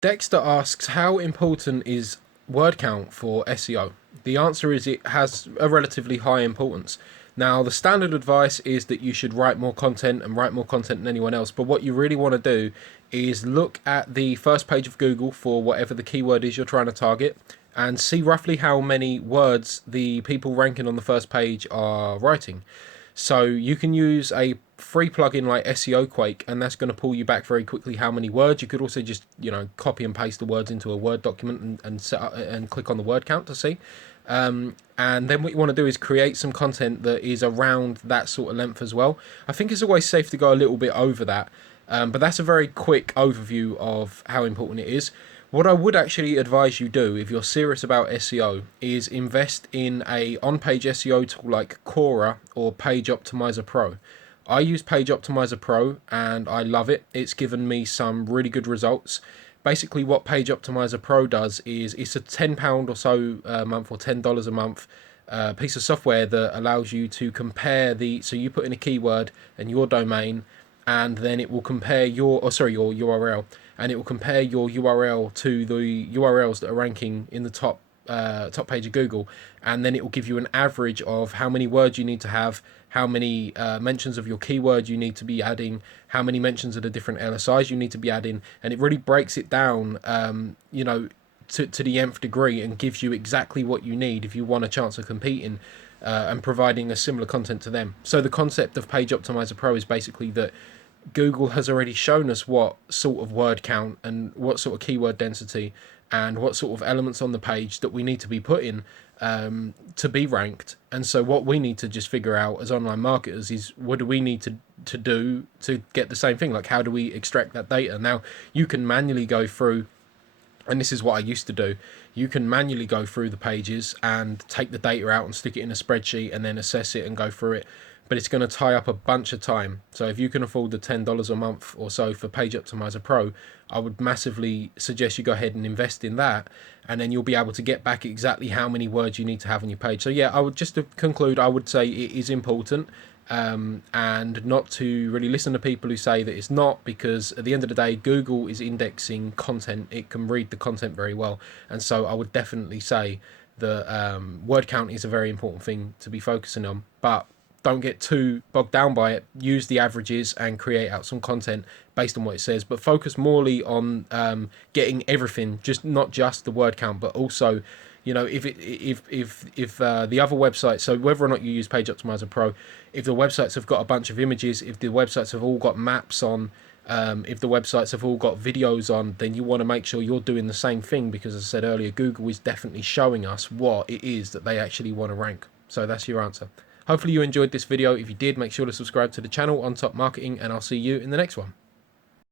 Dexter asks, how important is word count for SEO? The answer is it has a relatively high importance. Now, the standard advice is that you should write more content and write more content than anyone else. But what you really want to do is look at the first page of Google for whatever the keyword is you're trying to target and see roughly how many words the people ranking on the first page are writing. So you can use a free plugin like SEO Quake, and that's going to pull you back very quickly how many words. You could also just copy and paste the words into a Word document and set up and click on the word count to see. And then what you want to do is create some content that is around that sort of length as well. I think it's always safe to go a little bit over that, but that's a very quick overview of how important it is. What I would actually advise you do if you're serious about SEO is invest in a on-page SEO tool like Quora or Page Optimizer Pro. I use Page Optimizer Pro and I love it. It's given me some really good results. Basically what Page Optimizer Pro does is it's a £10 or so a month, or $10 a month piece of software that allows you to compare so you put in a keyword and your domain, and then it will compare your URL, and it will compare your URL to the URLs that are ranking in the top page of Google, and then it will give you an average of how many words you need to have, how many mentions of your keyword you need to be adding, how many mentions of the different LSIs you need to be adding, and it really breaks it down, to the nth degree, and gives you exactly what you need if you want a chance of competing and providing a similar content to them. So the concept of Page Optimizer Pro is basically that Google has already shown us what sort of word count and what sort of keyword density and what sort of elements on the page that we need to be put in to be ranked. And so what we need to just figure out as online marketers is, what do we need to do to get the same thing? Like, how do we extract that data? Now, you can manually go through, and this is what I used to do, you can manually go through the pages and take the data out and stick it in a spreadsheet and then assess it and go through it. But it's going to tie up a bunch of time. So if you can afford the $10 a month or so for Page Optimizer Pro, I would massively suggest you go ahead and invest in that, and then you'll be able to get back exactly how many words you need to have on your page. So yeah, I would, just to conclude, I would say it is important, and not to really listen to people who say that it's not, because at the end of the day, Google is indexing content. It can read the content very well. And so I would definitely say that word count is a very important thing to be focusing on, but don't get too bogged down by it. Use the averages and create out some content based on what it says, but focus morely on getting everything, just not just the word count, but also, if the other websites, so whether or not you use Page Optimizer Pro, if the websites have got a bunch of images, if the websites have all got maps on, if the websites have all got videos on, then you want to make sure you're doing the same thing, because as I said earlier, Google is definitely showing us what it is that they actually want to rank. So that's your answer. Hopefully you enjoyed this video. If you did, make sure to subscribe to the channel on Top Marketing, and I'll see you in the next one.